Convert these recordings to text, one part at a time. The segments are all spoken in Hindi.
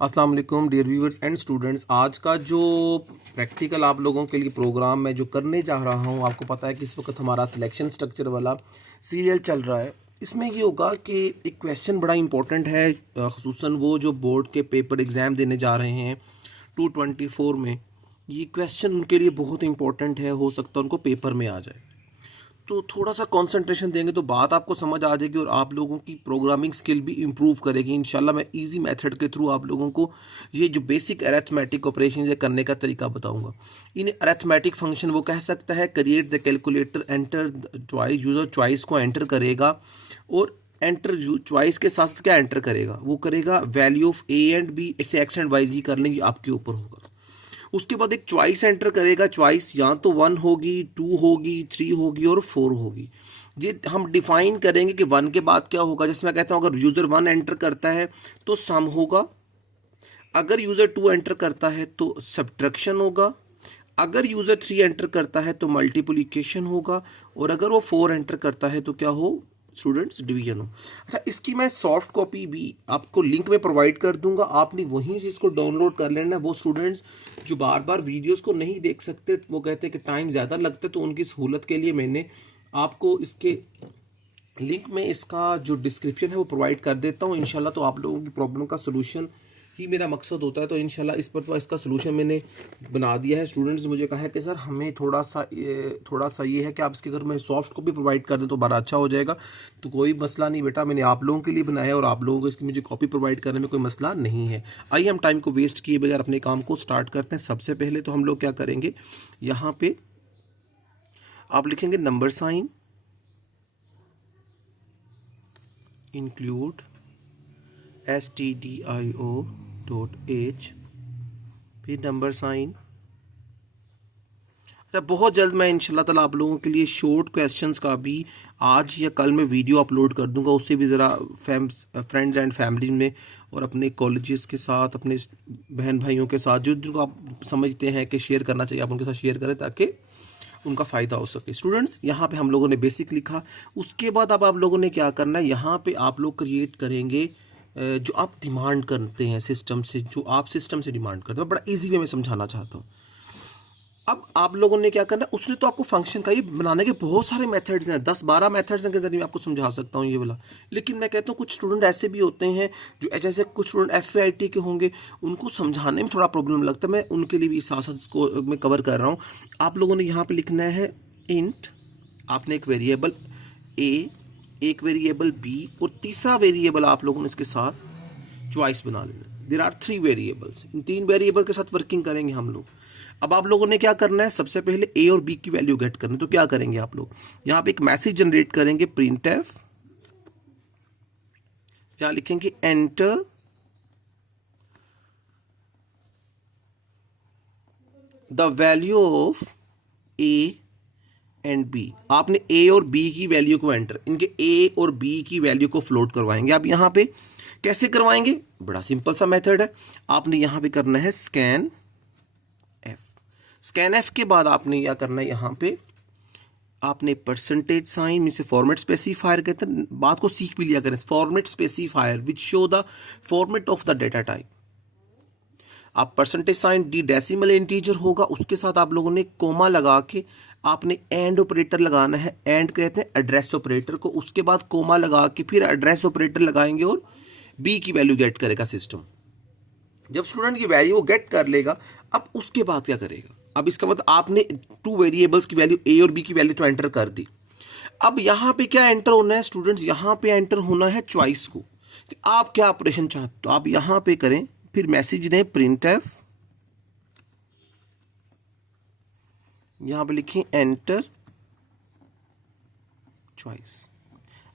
अस्सलाम वालेकुम डियर व्यूअर्स एंड स्टूडेंट्स। आज का जो प्रैक्टिकल आप लोगों के लिए प्रोग्राम मैं जो करने जा रहा हूँ, आपको पता है कि इस वक्त हमारा सिलेक्शन स्ट्रक्चर वाला सीरियल चल रहा है। इसमें ये होगा कि एक क्वेश्चन बड़ा इंपॉर्टेंट है, ख़ुसूसन वो जो बोर्ड के पेपर एग्ज़ाम देने जा रहे हैं 224 में। ये क्वेश्चन उनके लिए बहुत इंपॉर्टेंट है, हो सकता है उनको पेपर में आ जाए। तो थोड़ा सा कंसंट्रेशन देंगे तो बात आपको समझ आ जाएगी और आप लोगों की प्रोग्रामिंग स्किल भी इम्प्रूव करेगी इंशाल्लाह। मैं इजी मेथड के थ्रू आप लोगों को ये जो बेसिक अरिथमेटिक ऑपरेशन ये करने का तरीका बताऊंगा। इन अरिथमेटिक फंक्शन वो कह सकता है create the calculator, enter choice, user choice को एंटर करेगा और एंटर चॉइस के साथ क्या एंटर करेगा, वो करेगा value of A and B, इसे एक्स एंड वाई जी कर लेंगे, आपके ऊपर होगा। उसके बाद एक चॉइस एंटर करेगा, चॉइस या तो 1 होगी, 2 होगी, 3 होगी और 4 होगी। ये हम डिफाइन करेंगे कि 1 के बाद क्या होगा। जैसे मैं कहता हूँ अगर यूज़र 1 एंटर करता है तो सम होगा, अगर यूज़र 2 एंटर करता है तो सब्ट्रैक्शन होगा, अगर यूज़र 3 एंटर करता है तो मल्टीप्लिकेशन होगा और अगर वो 4 एंटर करता है तो क्या हो स्टूडेंट्स, डिवीजन हो। अच्छा, इसकी मैं सॉफ्ट कॉपी भी आपको लिंक में प्रोवाइड कर दूंगा, आपने वहीं से इसको डाउनलोड कर लेना है। वो स्टूडेंट्स जो बार बार वीडियोस को नहीं देख सकते, वो कहते हैं कि टाइम ज़्यादा लगता है, तो उनकी सहूलत के लिए मैंने आपको इसके लिंक में इसका जो डिस्क्रिप्शन है वो प्रोवाइड कर देता हूँ इंशाल्लाह। तो आप लोगों की प्रॉब्लम का सोल्यूशन ही मेरा मकसद होता है, तो इंशाल्लाह इस पर तो इसका सोल्यूशन मैंने बना दिया है। स्टूडेंट्स मुझे कहा है कि सर हमें थोड़ा सा ये है कि आप इसके अगर मैं सॉफ्ट कॉपी प्रोवाइड कर दें तो बड़ा अच्छा हो जाएगा। तो कोई मसला नहीं बेटा, मैंने आप लोगों के लिए बनाया है और आप लोगों को इसकी मुझे कॉपी प्रोवाइड करने में कोई मसला नहीं है। आइए हम टाइम को वेस्ट किए बगैर अपने काम को स्टार्ट करते हैं। सबसे पहले तो हम लोग क्या करेंगे, यहाँ पे आप लिखेंगे नंबर साइन इंक्लूड stdio.h, फिर नंबर साइन। अच्छा, बहुत जल्द मैं इंशाल्लाह ताला आप लोगों के लिए शॉर्ट क्वेश्चंस का भी आज या कल में वीडियो अपलोड कर दूंगा। उससे भी ज़रा फ्रेंड्स एंड फैमिली में और अपने कॉलेजेस के साथ, अपने बहन भाइयों के साथ जो जिनको आप समझते हैं कि शेयर करना चाहिए, आप उनके साथ शेयर करें ताकि उनका फ़ायदा हो सके। स्टूडेंट्स, यहाँ पे हम लोगों ने बेसिक लिखा। उसके बाद अब आप लोगों ने क्या करना है, यहाँ पे आप लोग क्रिएट करेंगे जो आप डिमांड करते हैं सिस्टम से, जो आप सिस्टम से डिमांड करते हैं। बड़ा इजी वे में समझाना चाहता हूँ। अब आप लोगों ने क्या करना है, उसने तो आपको फंक्शन का ये बनाने के बहुत सारे मेथड्स हैं, 10-12 मेथड्स हैं के जरिए मैं आपको समझा सकता हूँ ये वाला। लेकिन मैं कहता हूँ कुछ स्टूडेंट ऐसे भी होते हैं जो जैसे कुछ स्टूडेंट FIT के होंगे, उनको समझाने में थोड़ा प्रॉब्लम लगता है। मैं उनके लिए भी साथ साथ इसको मैं कवर कर रहा हूँ। आप लोगों ने यहाँ पर लिखना है इंट, आपने एक वेरिएबल ए, एक वेरिएबल बी और तीसरा वेरिएबल आप लोगों ने इसके साथ चॉइस बना लेना। देयर आर 3 वेरिएबल्स, इन 3 वेरिएबल के साथ वर्किंग करेंगे हम लोग। अब आप लोगों ने क्या करना है, सबसे पहले ए और बी की वैल्यू गेट करनी है। तो क्या करेंगे आप लोग, यहाँ पे एक मैसेज जनरेट करेंगे printf, क्या लिखेंगे enter the value of A and B. आपने ए और बी की वैल्यू को एंटर, इनके ए और बी की वैल्यू को फ्लोट करवाएंगे। आप यहाँ पे कैसे करवाएंगे, बड़ा सिंपल सा मेथड है। आपने यहाँ पे करना है स्कैन एफ। स्कैन एफ के बाद आपने क्या करना है, यहाँ पे आपने परसेंटेज साइन में से फॉर्मेट स्पेसिफायर कहते हैं, बात को सीख भी लिया करें। Format specifier which show the format of the data type. आप percentage sign d decimal integer होगा, उसके साथ आप लोगों ने कोमा लगा के आपने एंड ऑपरेटर लगाना है। एंड कहते हैं एड्रेस ऑपरेटर को, उसके बाद कोमा लगा के फिर एड्रेस ऑपरेटर लगाएंगे और बी की वैल्यू गेट करेगा सिस्टम। जब स्टूडेंट की वैल्यू गेट कर लेगा, अब उसके बाद क्या करेगा, अब इसका मतलब आपने 2 वेरिएबल्स की वैल्यू ए और बी की वैल्यू तो एंटर कर दी। अब यहाँ पे क्या एंटर होना है स्टूडेंट्स, यहाँ पे एंटर होना है चॉइस को, कि आप क्या ऑपरेशन चाहते हो। आप यहाँ पे करें, फिर मैसेज दें printf, यहाँ पे लिखें एंटर चॉइस।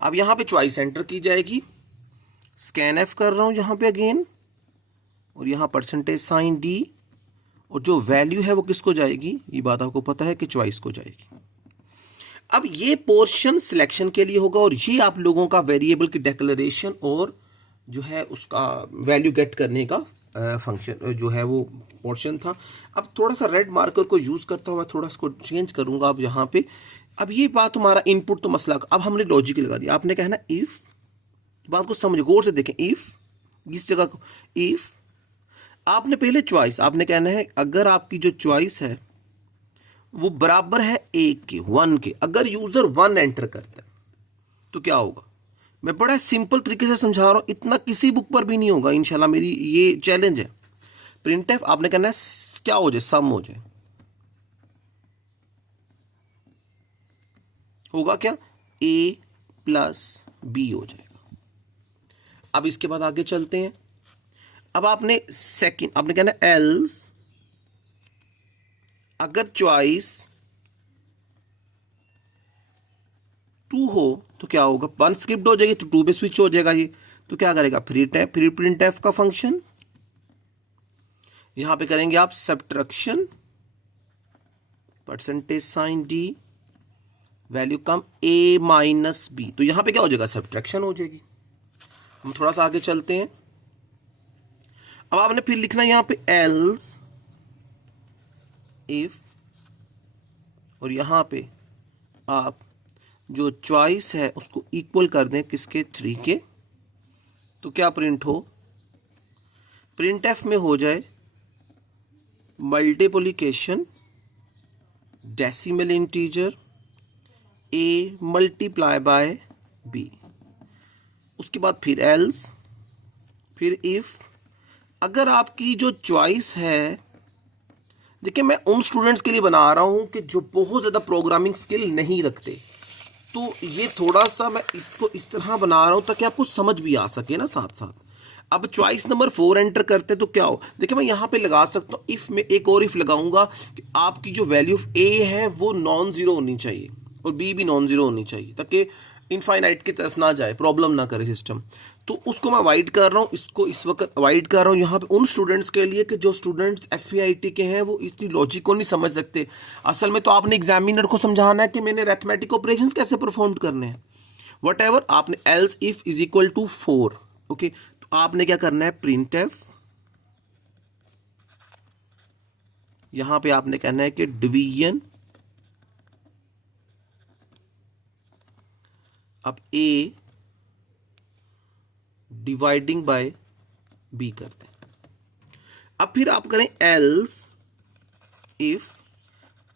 अब यहाँ पे चॉइस एंटर की जाएगी, स्कैन एफ कर रहा हूँ यहाँ पे अगेन, और यहाँ परसेंटेज साइन डी, और जो वैल्यू है वो किसको जाएगी, ये बात आपको पता है कि चॉइस को जाएगी। अब ये पोर्शन सिलेक्शन के लिए होगा और ये आप लोगों का वेरिएबल की डिक्लेरेशन और जो है उसका वैल्यू गेट करने का फंक्शन जो है वो पोर्शन था। अब थोड़ा सा रेड मार्कर को यूज़ करता हूँ मैं, थोड़ा इसको चेंज करूँगा अब यहाँ पे। अब ये बात तुम्हारा इनपुट तो मसला, अब हमने लॉजिक लगा दिया। आपने कहना इफ़, बात को समझो, गौर से देखें, इफ़ इस जगह को, इफ़ आपने पहले चॉइस, आपने कहना है अगर आपकी जो चॉइस है वो बराबर है 1 के, 1 के, अगर यूजर 1 एंटर करता है तो क्या होगा। मैं बड़ा सिंपल तरीके से समझा रहा हूं, इतना किसी बुक पर भी नहीं होगा इंशाल्लाह, मेरी ये चैलेंज है। प्रिंटफ आपने कहना है क्या हो जाए, सम हो जाए, होगा क्या, a प्लस b हो जाएगा। अब इसके बाद आगे चलते हैं। अब आपने सेकंड, आपने कहना है एल्स अगर चॉइस 2 हो तो क्या होगा, 1 स्किप्ड हो जाएगी तो 2 पे स्विच हो जाएगा ये, तो क्या करेगा, फ्री प्रिंटफ का फंक्शन, यहां पे करेंगे आप subtraction, percentage sign D, value कम a माइनस बी, तो यहां पे क्या हो जाएगा, सब्ट्रैक्शन हो जाएगी। हम थोड़ा सा आगे चलते हैं। अब आपने फिर लिखना है यहां पे एल्स इफ, और यहां पे आप जो चॉइस है उसको इक्वल कर दें किसके, 3 के, तो क्या प्रिंट हो, प्रिंट एफ में हो जाए multiplication decimal integer a multiply by b, उसके बाद फिर एल्स, फिर इफ अगर आपकी जो चॉइस है, देखिए मैं उन स्टूडेंट्स के लिए बना रहा हूं कि जो बहुत ज़्यादा प्रोग्रामिंग स्किल नहीं रखते, तो ये थोड़ा सा मैं इसको इस तरह बना रहा हूं ताकि आपको समझ भी आ सके ना साथ साथ। अब चॉइस नंबर 4 एंटर करते तो क्या हो, देखिए मैं यहां पे लगा सकता हूं इफ में, एक और इफ लगाऊंगा कि आपकी जो वैल्यू ऑफ a है वो नॉन जीरो होनी चाहिए और b भी नॉन जीरो होनी चाहिए ताकि इनफाइनाइट की तरफ ना जाए, प्रॉब्लम ना करे सिस्टम। तो उसको मैं अवॉइड कर रहा हूँ, इसको इस वक्त अवॉइड कर रहा हूँ यहाँ पे उन स्टूडेंट्स के लिए कि जो स्टूडेंट्स FEIT के हैं वो इतनी लॉजिक को नहीं समझ सकते। असल में तो आपने एग्जामिनर को समझाना है कि मैंने अरिथमेटिक ऑपरेशंस कैसे परफॉर्म करने हैं, वट एवर। आपने else if is equal to 4, okay, तो आपने क्या करना है, प्रिंटफ, यहां पे आपने कहना है कि डिवीजन, अब a डिवाइडिंग बाय b करते हैं। अब फिर आप करें एल्स इफ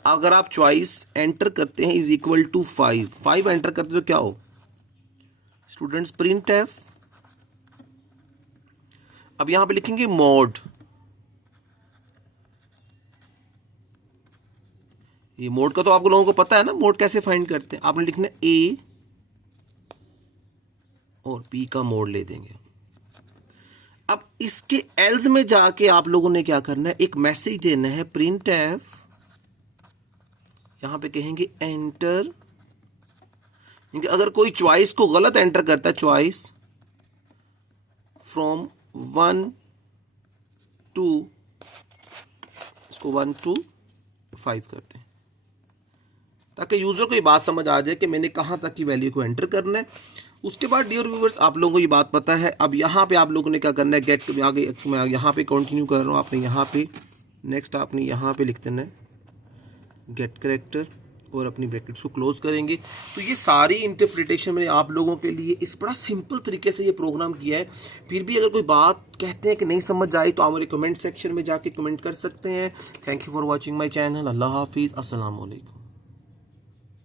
अगर आप चॉइस एंटर करते हैं इज इक्वल टू 5 एंटर करते तो क्या हो स्टूडेंट्स, प्रिंट एफ, अब यहां पे लिखेंगे मोड, ये मोड का तो आप लोगों को पता है ना, मोड कैसे फाइंड करते हैं, आपने लिखना है a और b का मोड ले देंगे। अब इसके एल्स में जाके आप लोगों ने क्या करना है, एक मैसेज देना है, प्रिंट एफ, यहां पे कहेंगे एंटर, अगर कोई चॉइस को गलत एंटर करता है, चॉइस फ्रॉम 1 to, इसको 1 to 5 करते हैं ताकि यूजर को ये बात समझ आ जाए कि मैंने कहां तक की वैल्यू को एंटर करना है। उसके बाद डियर व्यूअर्स आप लोगों को ये बात पता है, अब यहाँ पे आप लोगों ने क्या करना है, गेट आगे मैं यहाँ पे कंटिन्यू कर रहा हूँ, आपने यहाँ पे नेक्स्ट आपने यहाँ पे लिख देना है गेट करेक्टर और अपनी ब्रैकेट्स को क्लोज करेंगे। तो ये सारी इंटरप्रिटेशन मैंने आप लोगों के लिए इस बड़ा सिंपल तरीके से ये प्रोग्राम किया है। फिर भी अगर कोई बात कहते हैं कि नहीं समझ आई तो आप हमारे कमेंट सेक्शन में जाके कमेंट कर सकते हैं। Thank you for watching my channel. अल्लाह हाफिज़, अस्सलाम वालेकुम।